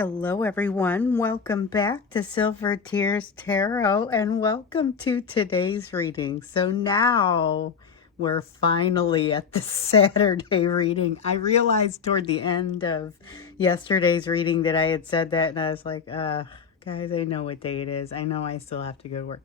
Hello, everyone. Welcome back to Silver Tears Tarot and welcome to today's reading. So now we're finally at the Saturday reading. I realized toward the end of yesterday's reading that I had said that, and I was like, guys, I know what day it is. I know I still have to go to work.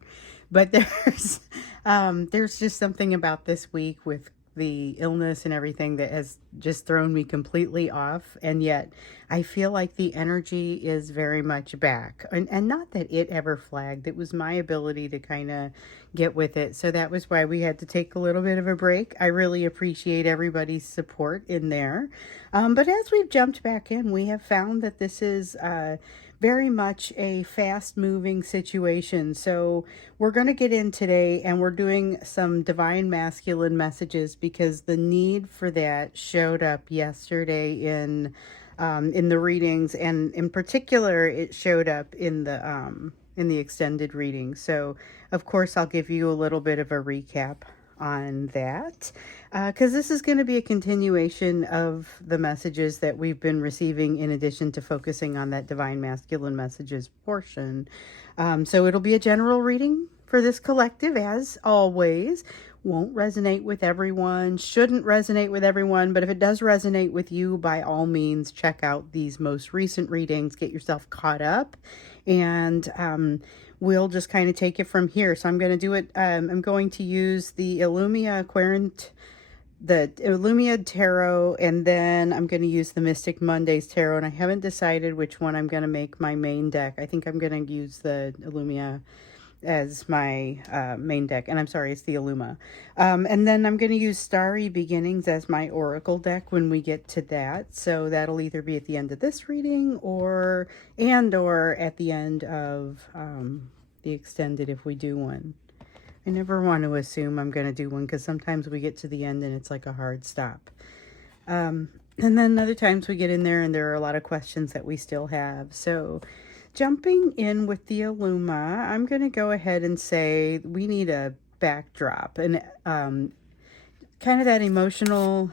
But there's just something about this week with the illness and everything that has just thrown me completely off, and yet I feel like the energy is very much back, and not that it ever flagged. It was my ability to kind of get with it, so that was why we had to take a little bit of a break. I really appreciate everybody's support in there, but as we've jumped back in, we have found that this is very much a fast moving situation. So we're going to get in today and we're doing some divine masculine messages because the need for that showed up yesterday in the readings, and in particular it showed up in the extended reading. So of course I'll give you a little bit of a recap on that, because this is going to be a continuation of the messages that we've been receiving, in addition to focusing on that divine masculine messages portion. So it'll be a general reading for this collective, as always. Won't resonate with everyone, shouldn't resonate with everyone, but if it does resonate with you, by all means check out these most recent readings, get yourself caught up, and we'll just kind of take it from here. So I'm going to do it. I'm going to use the Illumia Tarot, and then I'm going to use the Mystic Mondays Tarot, and I haven't decided which one I'm going to make my main deck. I think I'm going to use the Illumia as my main deck, and I'm sorry, it's the Illuma. And then I'm going to use Starry Beginnings as my oracle deck when we get to that. So that'll either be at the end of this reading or at the end of the extended, if we do one. I never want to assume I'm going to do one, because sometimes we get to the end and it's like a hard stop. And then other times we get in there and there are a lot of questions that we still have. So jumping in with the Illuma, I'm going to go ahead and say we need a backdrop, and kind of that emotional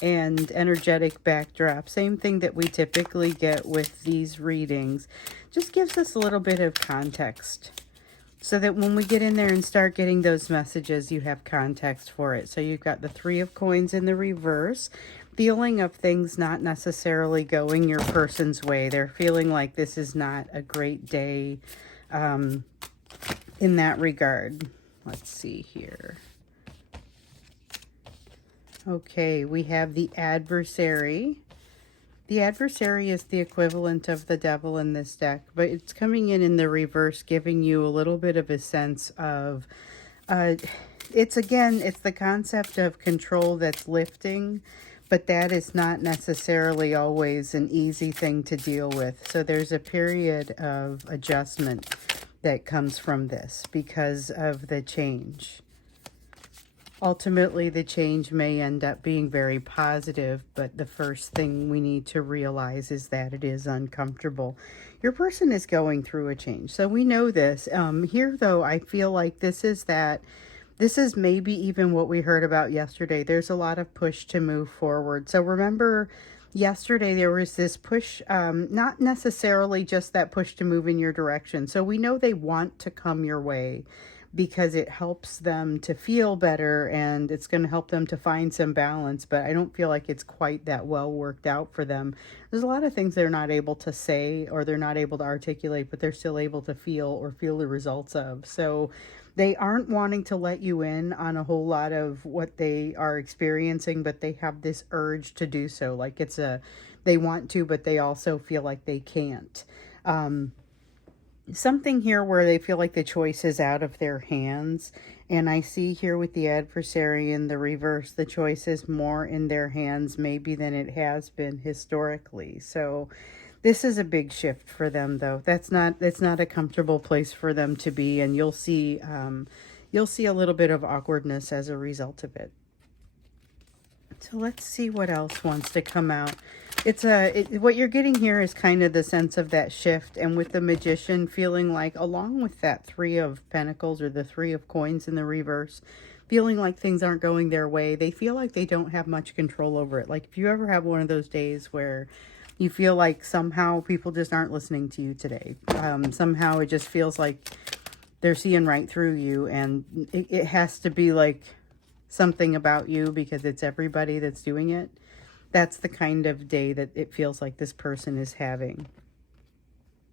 and energetic backdrop. Same thing that we typically get with these readings. Just gives us a little bit of context, so that when we get in there and start getting those messages, you have context for it. So you've got the Three of Coins in the reverse, feeling of things not necessarily going your person's way. They're feeling like this is not a great day in that regard. Let's see here. Okay, we have the Adversary. The Adversary is the equivalent of the Devil in this deck, but it's coming in the reverse, giving you a little bit of a sense of, it's the concept of control that's lifting, but that is not necessarily always an easy thing to deal with. So there's a period of adjustment that comes from this because of the change. Ultimately, the change may end up being very positive, but the first thing we need to realize is that it is uncomfortable. Your person is going through a change, so we know this. Here, though, I feel like this is maybe even what we heard about yesterday. There's a lot of push to move forward. So remember, yesterday there was this push, not necessarily just that push to move in your direction. So we know they want to come your way, because it helps them to feel better and it's going to help them to find some balance, but I don't feel like it's quite that well worked out for them. There's a lot of things they're not able to say or they're not able to articulate, but they're still able to feel the results of. So they aren't wanting to let you in on a whole lot of what they are experiencing, but they have this urge to do so. Like they want to, but they also feel like they can't. Something here where they feel like the choice is out of their hands, and I see here with the Adversary in the reverse, the choice is more in their hands maybe than it has been historically. So this is a big shift for them, though. That's not a comfortable place for them to be, and you'll see a little bit of awkwardness as a result of it. So let's see what else wants to come out. What you're getting here is kind of the sense of that shift, and with the Magician feeling like, along with that Three of Pentacles or the Three of Coins in the reverse, feeling like things aren't going their way. They feel like they don't have much control over it. Like if you ever have one of those days where You feel like somehow people just aren't listening to you today. Somehow it just feels like they're seeing right through you, and it has to be like something about you because it's everybody that's doing it. That's the kind of day that it feels like this person is having.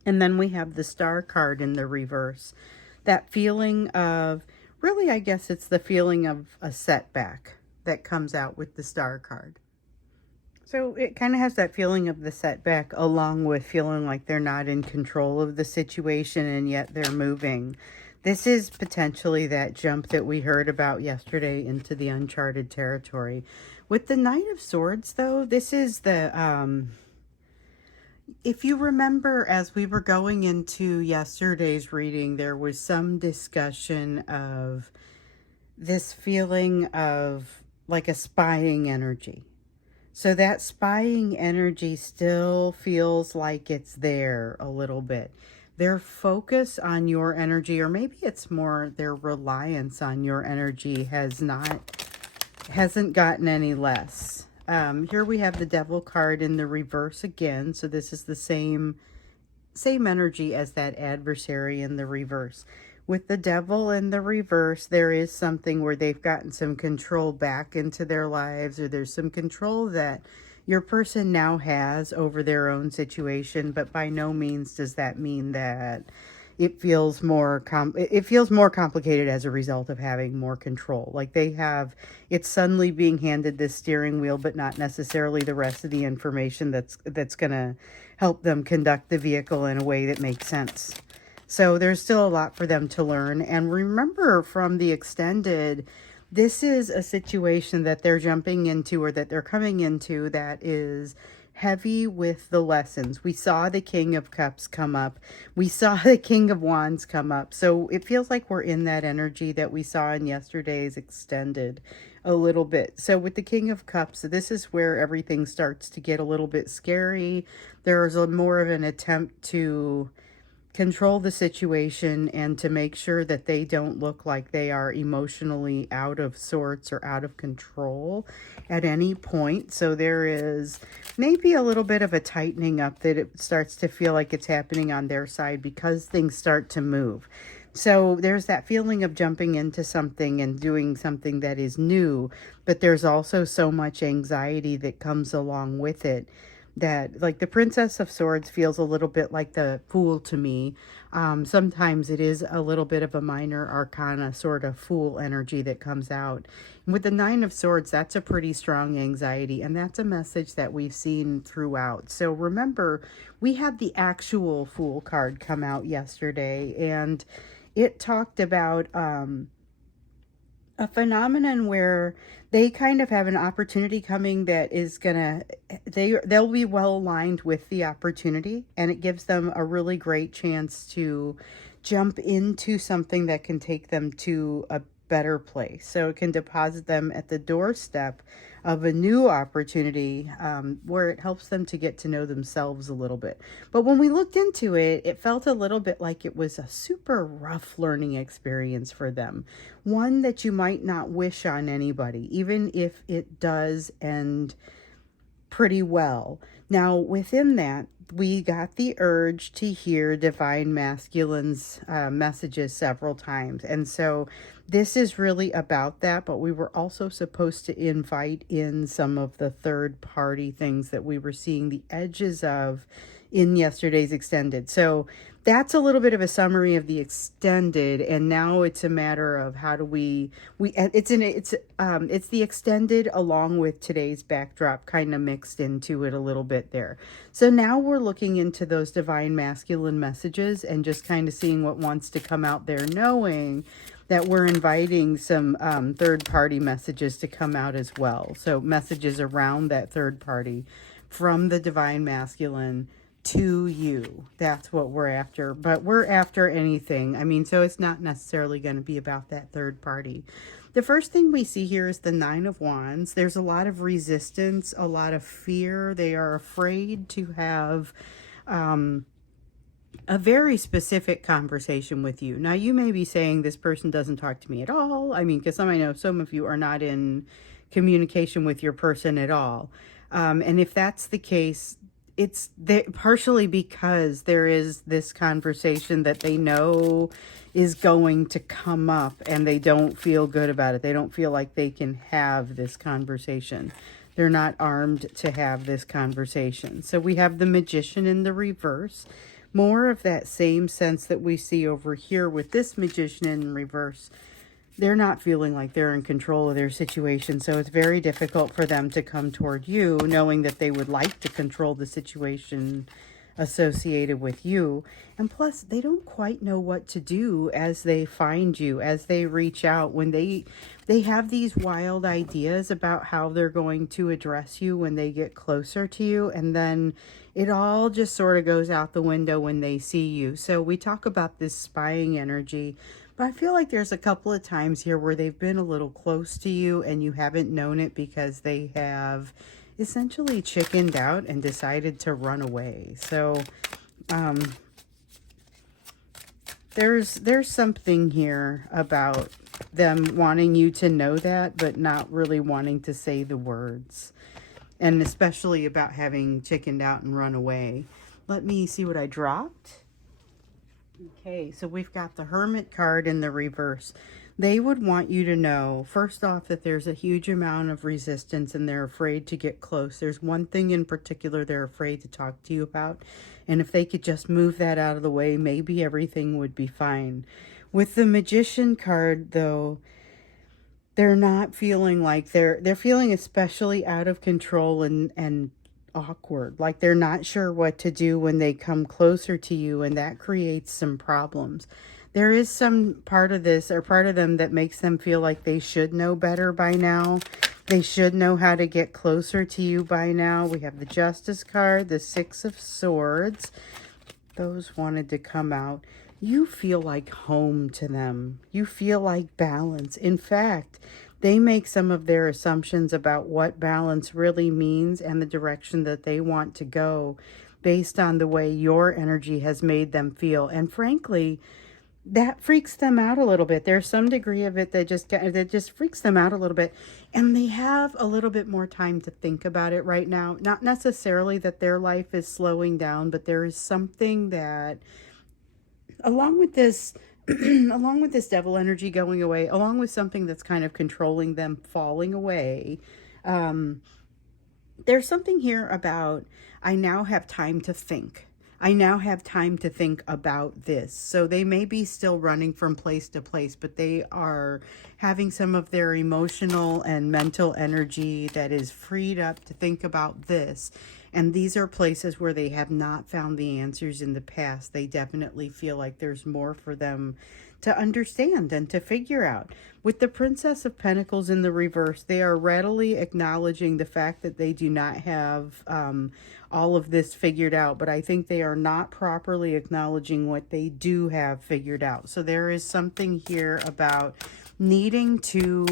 And then we have the Star card in the reverse. That feeling of, really, I guess it's the feeling of a setback that comes out with the Star card. So it kind of has that feeling of the setback along with feeling like they're not in control of the situation and yet they're moving. This is potentially that jump that we heard about yesterday into the uncharted territory. With the Knight of Swords, though, this is the, if you remember, as we were going into yesterday's reading, there was some discussion of this feeling of like a spying energy. So that spying energy still feels like it's there a little bit. Their focus on your energy, or maybe it's more their reliance on your energy, hasn't gotten any less. Here we have the Devil card in the reverse again. So this is the same energy as that adversary in the reverse. With the Devil in the reverse, there is something where they've gotten some control back into their lives, or there's some control that your person now has over their own situation, but by no means does that mean that it feels more complicated as a result of having more control. Like it's suddenly being handed this steering wheel, but not necessarily the rest of the information that's going to help them conduct the vehicle in a way that makes sense. So there's still a lot for them to learn. And remember, from the extended, this is a situation that they're jumping into, or that they're coming into, that is heavy with the lessons. We saw the King of Cups come up. We saw the King of Wands come up. So it feels like we're in that energy that we saw in yesterday's extended a little bit. So with the King of Cups, this is where everything starts to get a little bit scary. There's more of an attempt to control the situation and to make sure that they don't look like they are emotionally out of sorts or out of control at any point. So there is maybe a little bit of a tightening up, that it starts to feel like it's happening on their side because things start to move. So there's that feeling of jumping into something and doing something that is new, but there's also so much anxiety that comes along with it. That, like, the Princess of Swords feels a little bit like the Fool to me. Sometimes it is a little bit of a minor arcana sort of Fool energy that comes out. And with the Nine of Swords, that's a pretty strong anxiety, and that's a message that we've seen throughout. So remember, we had the actual Fool card come out yesterday, and it talked about a phenomenon where they kind of have an opportunity coming that is they'll be well aligned with the opportunity, and it gives them a really great chance to jump into something that can take them to a better place. So it can deposit them at the doorstep of a new opportunity, where it helps them to get to know themselves a little bit. But when we looked into it, it felt a little bit like it was a super rough learning experience for them. One that you might not wish on anybody, even if it does end pretty well. Now, within that, we got the urge to hear Divine Masculine's messages several times. And so this is really about that, but we were also supposed to invite in some of the third party things that we were seeing the edges of in yesterday's extended. So that's a little bit of a summary of the extended, and now it's a matter of how do it's the extended along with today's backdrop kind of mixed into it a little bit there. So now we're looking into those Divine Masculine messages and just kind of seeing what wants to come out there, knowing that we're inviting some third party messages to come out as well. So messages around that third party from the Divine Masculine to you. That's what we're after. But we're after anything. I mean, so it's not necessarily going to be about that third party. The first thing we see here is the Nine of Wands. There's a lot of resistance, a lot of fear. They are afraid to have a very specific conversation with you. Now, you may be saying this person doesn't talk to me at all. I mean, because I know some of you are not in communication with your person at all. And if that's the case, partially because there is this conversation that they know is going to come up, and they don't feel good about it. They don't feel like they can have this conversation. They're not armed to have this conversation. So we have the Magician in the reverse. More of that same sense that we see over here with this Magician in reverse. They're not feeling like they're in control of their situation. So it's very difficult for them to come toward you, knowing that they would like to control the situation associated with you. And plus, they don't quite know what to do as they find you, as they reach out, when they have these wild ideas about how they're going to address you when they get closer to you, and then it all just sort of goes out the window when they see you. So we talk about this spying energy, but I feel like there's a couple of times here where they've been a little close to you and you haven't known it because they have essentially chickened out and decided to run away. So there's something here about them wanting you to know that, but not really wanting to say the words. And especially about having chickened out and run away. Let me see what I dropped. Okay, so we've got the Hermit card in the reverse. They would want you to know, first off, that there's a huge amount of resistance and they're afraid to get close. There's one thing in particular they're afraid to talk to you about. And if they could just move that out of the way, maybe everything would be fine. With the Magician card, though, they're not feeling like they're feeling especially out of control and awkward, like they're not sure what to do when they come closer to you, and that creates some problems. There is some part of this or part of them that makes them feel like they should know better by now. They should know how to get closer to you by now. We have the Justice card, the Six of Swords. Those wanted to come out. You feel like home to them. You feel like balance. In fact, they make some of their assumptions about what balance really means and the direction that they want to go based on the way your energy has made them feel. And frankly, that freaks them out a little bit. There's some degree of it that just freaks them out a little bit. And they have a little bit more time to think about it right now. Not necessarily that their life is slowing down, but there is something that, along with this along with this devil energy going away, along with something that's kind of controlling them falling away, there's something here about, I now have time to think. I now have time to think about this. So they may be still running from place to place, but they are having some of their emotional and mental energy that is freed up to think about this. And these are places where they have not found the answers in the past. They definitely feel like there's more for them to understand and to figure out. With the Princess of Pentacles in the reverse, they are readily acknowledging the fact that they do not have all of this figured out, but I think they are not properly acknowledging what they do have figured out. So there is something here about needing to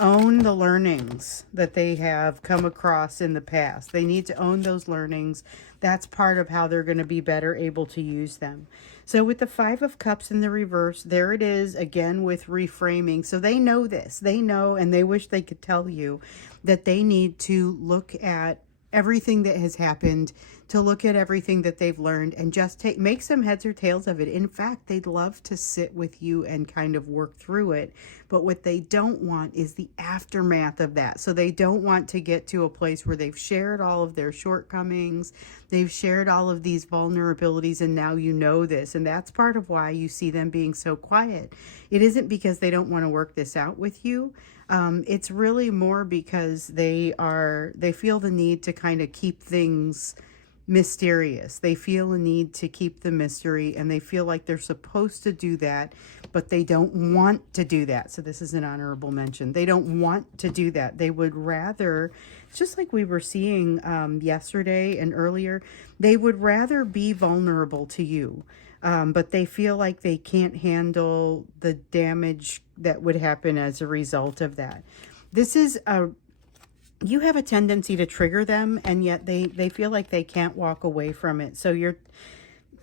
own the learnings that they have come across in the past. They need to own those learnings. That's part of how they're going to be better able to use them. So with the Five of Cups in the reverse, there it is again with reframing. So they know this. They know, and they wish they could tell you that they need to look at everything that has happened, to look at everything that they've learned and just make some heads or tails of it. In fact, they'd love to sit with you and kind of work through it. But what they don't want is the aftermath of that. So they don't want to get to a place where they've shared all of their shortcomings, they've shared all of these vulnerabilities, and now you know this. And that's part of why you see them being so quiet. It isn't because they don't want to work this out with you. It's really more because they feel the need to kind of keep things mysterious. They feel a need to keep the mystery, and they feel like they're supposed to do that, but they don't want to do that. So this is an honorable mention. They don't want to do that. They would rather, just like we were seeing yesterday and earlier, they would rather be vulnerable to you. But they feel like they can't handle the damage that would happen as a result of that. This is you have a tendency to trigger them, and yet they feel like they can't walk away from it. So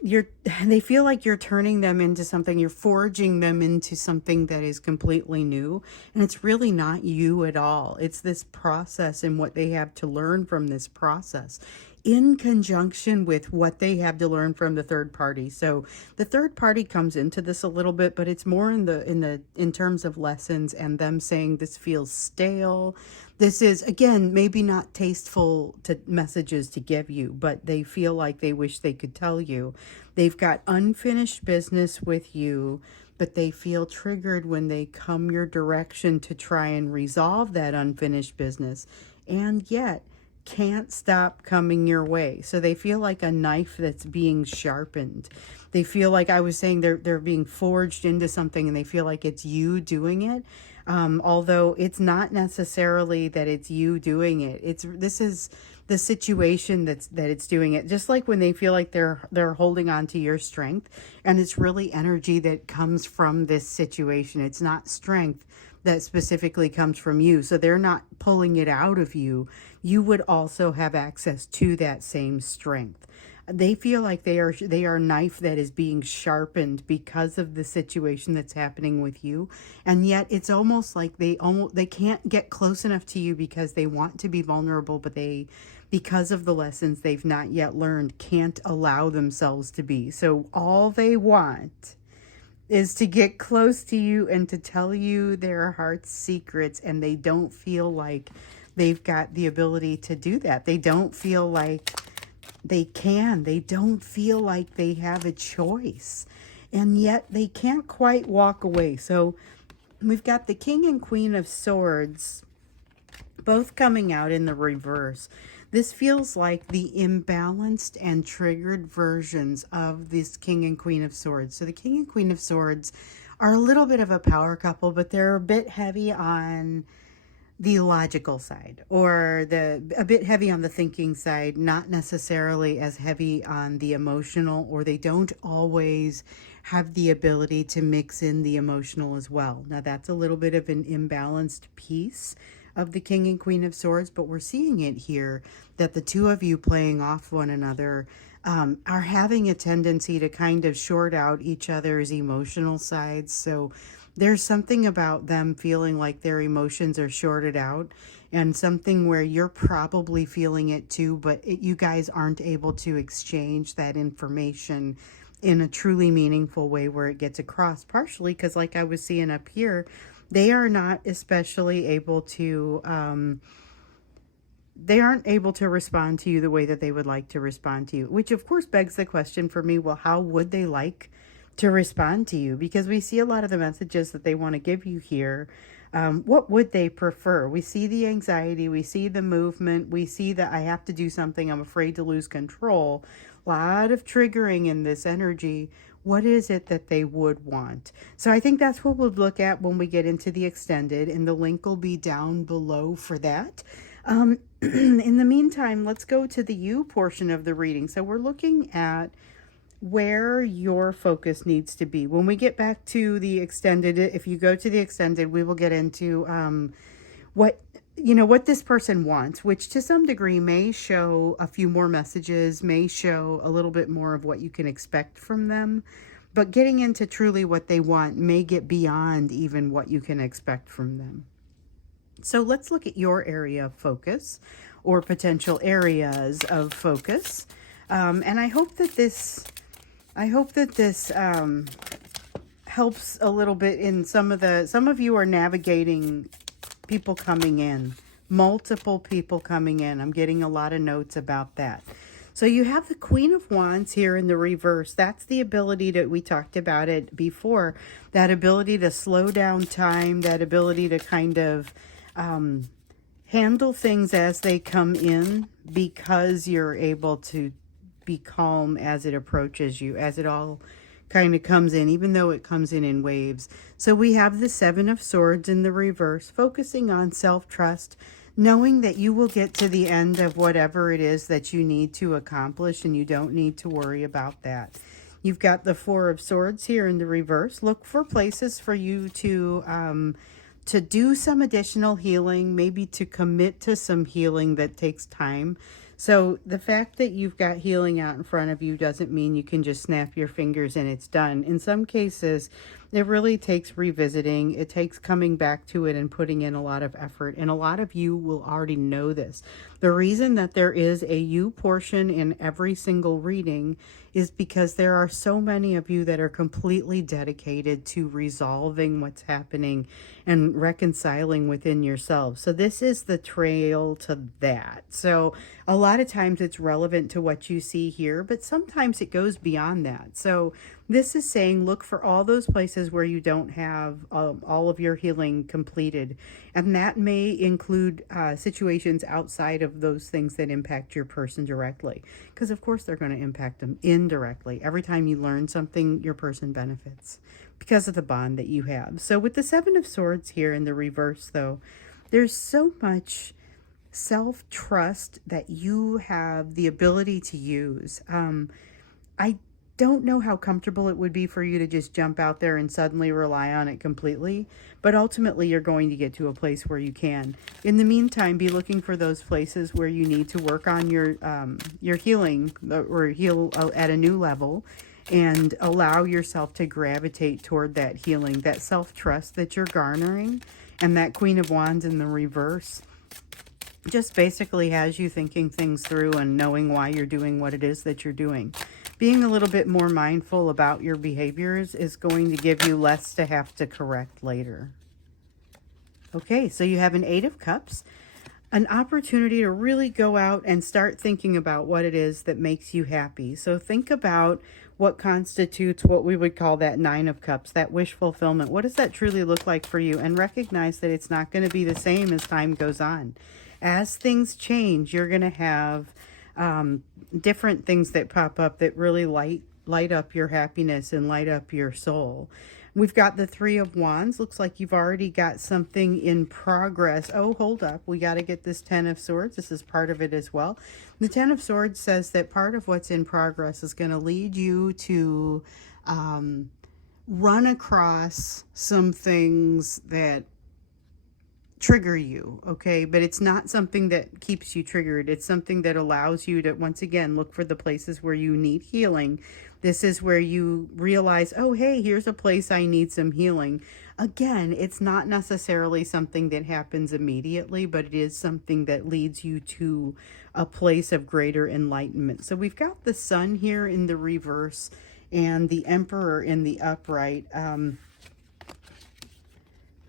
you're they feel like you're turning them into something, you're forging them into something that is completely new, and it's really not you at all. It's this process and what they have to learn from this process in conjunction with what they have to learn from the third party. So the third party comes into this a little bit, but it's more in terms of lessons and them saying this feels stale. This is, again, maybe not tasteful to messages to give you, but they feel like they wish they could tell you. They've got unfinished business with you, but they feel triggered when they come your direction to try and resolve that unfinished business, and yet can't stop coming your way. So they feel like a knife that's being sharpened. They feel like, I was saying, they're being forged into something, and they feel like it's you doing it. Although it's not necessarily that it's you doing it. This is the situation that it's doing it. Just like when they feel like they're holding on to your strength, and it's really energy that comes from this situation. It's not strength that specifically comes from you. So they're not pulling it out of you. You would also have access to that same strength. They feel like they are a knife that is being sharpened because of the situation that's happening with you. And yet it's almost like they can't get close enough to you because they want to be vulnerable, but they, because of the lessons they've not yet learned, can't allow themselves to be. So all they want is to get close to you and to tell you their heart's secrets, and they don't feel like they've got the ability to do that. They don't feel like they can. They don't feel like they have a choice, and yet they can't quite walk away. So we've got the King and Queen of Swords both coming out in the reverse. This feels like the imbalanced and triggered versions of this King and Queen of Swords. So the King and Queen of Swords are a little bit of a power couple, but they're a bit heavy on the logical side, or a bit heavy on the thinking side, not necessarily as heavy on the emotional, or they don't always have the ability to mix in the emotional as well. Now that's a little bit of an imbalanced piece of the King and Queen of Swords, but we're seeing it here that the two of you playing off one another are having a tendency to kind of short out each other's emotional sides. So there's something about them feeling like their emotions are shorted out, and something where you're probably feeling it too, but you guys aren't able to exchange that information in a truly meaningful way where it gets across, partially because, like I was seeing up here, they are not especially able to they aren't able to respond to you the way that they would like to respond to you, which of course begs the question for me, well, how would they like to respond to you? Because we see a lot of the messages that they want to give you here. What would they prefer? We see the anxiety, we see the movement, we see that I have to do something, I'm afraid to lose control. A lot of triggering in this energy. What is it that they would want? So I think that's what we'll look at when we get into the extended, and the link will be down below for that. In the meantime, let's go to the you portion of the reading. So we're looking at where your focus needs to be. When we get back to the extended, if you go to the extended, we will get into what this person wants, which to some degree may show a few more messages, may show a little bit more of what you can expect from them. But getting into truly what they want may get beyond even what you can expect from them. So let's look at your area of focus, or potential areas of focus. And I hope that this helps a little bit in some of you are navigating people coming in, multiple people coming in. I'm getting a lot of notes about that. So you have the Queen of Wands here in the reverse. That's the ability that we talked about it before, that ability to slow down time, that ability to kind of handle things as they come in, because you're able to be calm as it approaches you, as it all kind of comes in, even though it comes in waves. So we have the Seven of Swords in the reverse, focusing on self-trust, knowing that you will get to the end of whatever it is that you need to accomplish, and you don't need to worry about that. You've got the Four of Swords here in the reverse. Look for places for you to do some additional healing, maybe to commit to some healing that takes time. So the fact that you've got healing out in front of you doesn't mean you can just snap your fingers and it's done. In some cases, it really takes revisiting. It takes coming back to it and putting in a lot of effort. And a lot of you will already know this. The reason that there is a you portion in every single reading is because there are so many of you that are completely dedicated to resolving what's happening and reconciling within yourselves. So this is the trail to that. So a lot of times it's relevant to what you see here, but sometimes it goes beyond that. So this is saying look for all those places where you don't have all of your healing completed. And that may include situations outside of those things that impact your person directly. Because of course they're going to impact them indirectly. Every time you learn something, your person benefits because of the bond that you have. So with the Seven of Swords here in the reverse though, there's so much self-trust that you have the ability to use. I don't know how comfortable it would be for you to just jump out there and suddenly rely on it completely, but ultimately you're going to get to a place where you can. In the meantime, be looking for those places where you need to work on your healing or heal at a new level, and allow yourself to gravitate toward that healing, that self-trust that you're garnering. And that Queen of Wands in the reverse just basically has you thinking things through and knowing why you're doing what it is that you're doing. Being a little bit more mindful about your behaviors is going to give you less to have to correct later. Okay, so you have an Eight of Cups, an opportunity to really go out and start thinking about what it is that makes you happy. So think about what constitutes what we would call that Nine of Cups, that wish fulfillment. What does that truly look like for you? And recognize that it's not going to be the same as time goes on. As things change, you're going to have different things that pop up that really light up your happiness and light up your soul. We've got the Three of Wands. Looks like you've already got something in progress. Oh, hold up. We got to get this Ten of Swords. This is part of it as well. The Ten of Swords says that part of what's in progress is going to lead you to run across some things that trigger you, okay? But it's not something that keeps you triggered. It's something that allows you to, once again, look for the places where you need healing. This is where you realize, oh, hey, here's a place I need some healing. Again, it's not necessarily something that happens immediately, but it is something that leads you to a place of greater enlightenment. So we've got the Sun here in the reverse and the Emperor in the upright.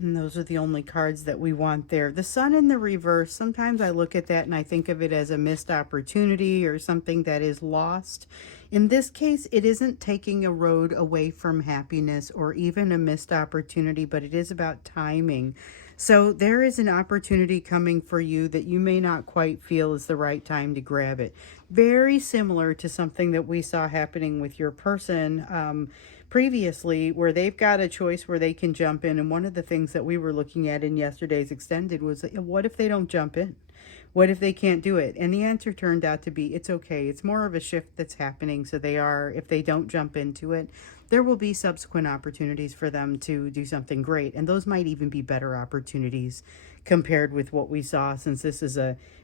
And those are the only cards that we want there. The Sun in the reverse, sometimes I look at that and I think of it as a missed opportunity or something that is lost. In this case, it isn't taking a road away from happiness or even a missed opportunity, but it is about timing. So there is an opportunity coming for you that you may not quite feel is the right time to grab it. Very similar to something that we saw happening with your person previously, where they've got a choice where they can jump in. And one of the things that we were looking at in yesterday's extended was, what if they don't jump in? What if they can't do it? And the answer turned out to be, it's okay. It's more of a shift that's happening. So they are, if they don't jump into it, there will be subsequent opportunities for them to do something great. And those might even be better opportunities compared with what we saw, since this is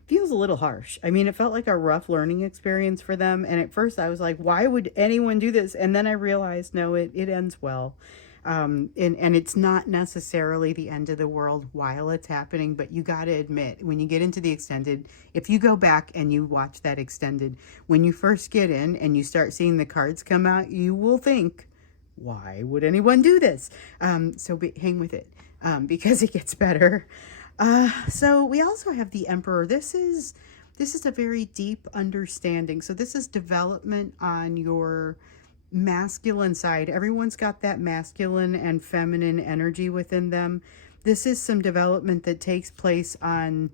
feels a little harsh. I mean, it felt like a rough learning experience for them. And at first I was like, why would anyone do this? And then I realized, no, it ends well. And it's not necessarily the end of the world while it's happening, but you got to admit, when you get into the extended, if you go back and you watch that extended, when you first get in and you start seeing the cards come out, you will think, why would anyone do this? So hang with it, because it gets better. So we also have the Emperor. This is a very deep understanding. So this is development on your masculine side. Everyone's got that masculine and feminine energy within them. This is some development that takes place on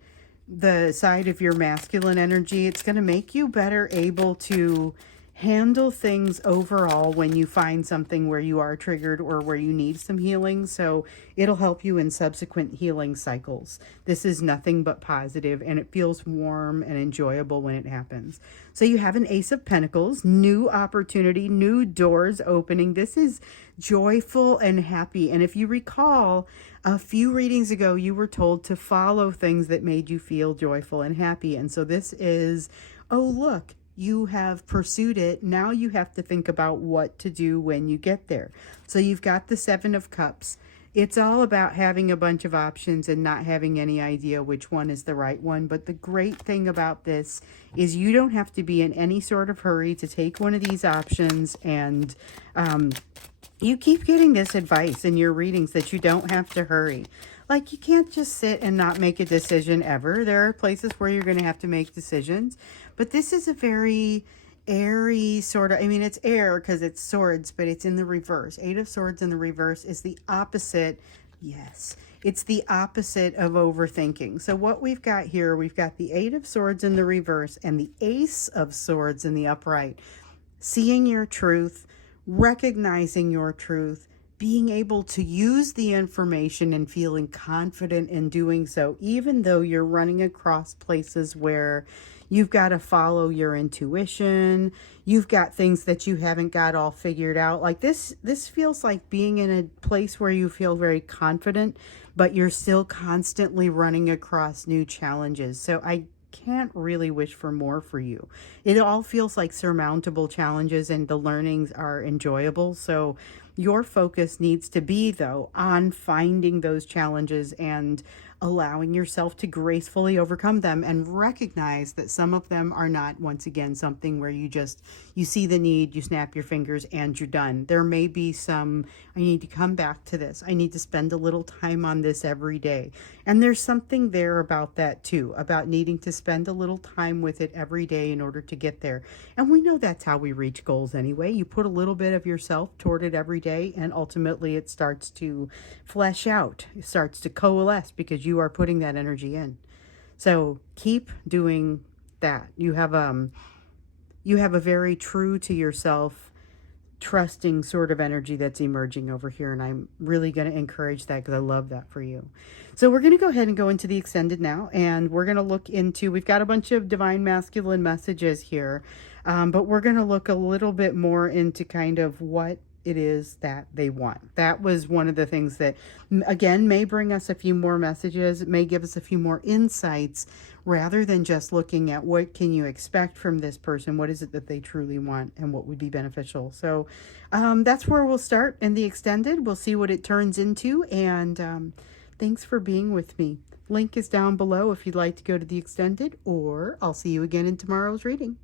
the side of your masculine energy. It's going to make you better able to handle things overall when you find something where you are triggered or where you need some healing. So it'll help you in subsequent healing cycles. This is nothing but positive, and it feels warm and enjoyable when it happens. So you have an Ace of Pentacles, new opportunity, new doors opening. This is joyful and happy. And if you recall, a few readings ago, you were told to follow things that made you feel joyful and happy. And so this is Oh, look, you have pursued it. Now you have to think about what to do when you get there. So you've got the Seven of Cups. It's all about having a bunch of options and not having any idea which one is the right one. But the great thing about this is you don't have to be in any sort of hurry to take one of these options. And you keep getting this advice in your readings that you don't have to hurry. Like, you can't just sit and not make a decision ever. There are places where you're going to have to make decisions. But this is a very airy sort of, I mean, it's air because it's swords, but it's in the reverse. Eight of Swords in the reverse is the opposite. Yes, it's the opposite of overthinking. So what we've got here, we've got the Eight of Swords in the reverse and the Ace of Swords in the upright. Seeing your truth, recognizing your truth, being able to use the information and feeling confident in doing so, even though you're running across places where you've got to follow your intuition, you've got things that you haven't got all figured out. Like this feels like being in a place where you feel very confident, but you're still constantly running across new challenges. So I can't really wish for more for you. It all feels like surmountable challenges and the learnings are enjoyable. So your focus needs to be, though, on finding those challenges and allowing yourself to gracefully overcome them and recognize that some of them are not, once again, something where you see the need, you snap your fingers and you're done. There may be some, I need to come back to this. I need to spend a little time on this every day. And there's something there about that too, about needing to spend a little time with it every day in order to get there. And we know that's how we reach goals anyway. You put a little bit of yourself toward it every day, and ultimately it starts to flesh out. It starts to coalesce because you are putting that energy in. So keep doing that. You have a very true to yourself, trusting sort of energy that's emerging over here, and I'm really going to encourage that because I love that for you. So we're going to go ahead and go into the extended now, and we're going to look into, we've got a bunch of divine masculine messages here, but we're going to look a little bit more into kind of what it is that they want. That was one of the things that, again, may bring us a few more messages, may give us a few more insights, rather than just looking at what can you expect from this person, what is it that they truly want, and what would be beneficial. So that's where we'll start in the extended. We'll see what it turns into, and thanks for being with me. Link is down below if you'd like to go to the extended, or I'll see you again in tomorrow's reading.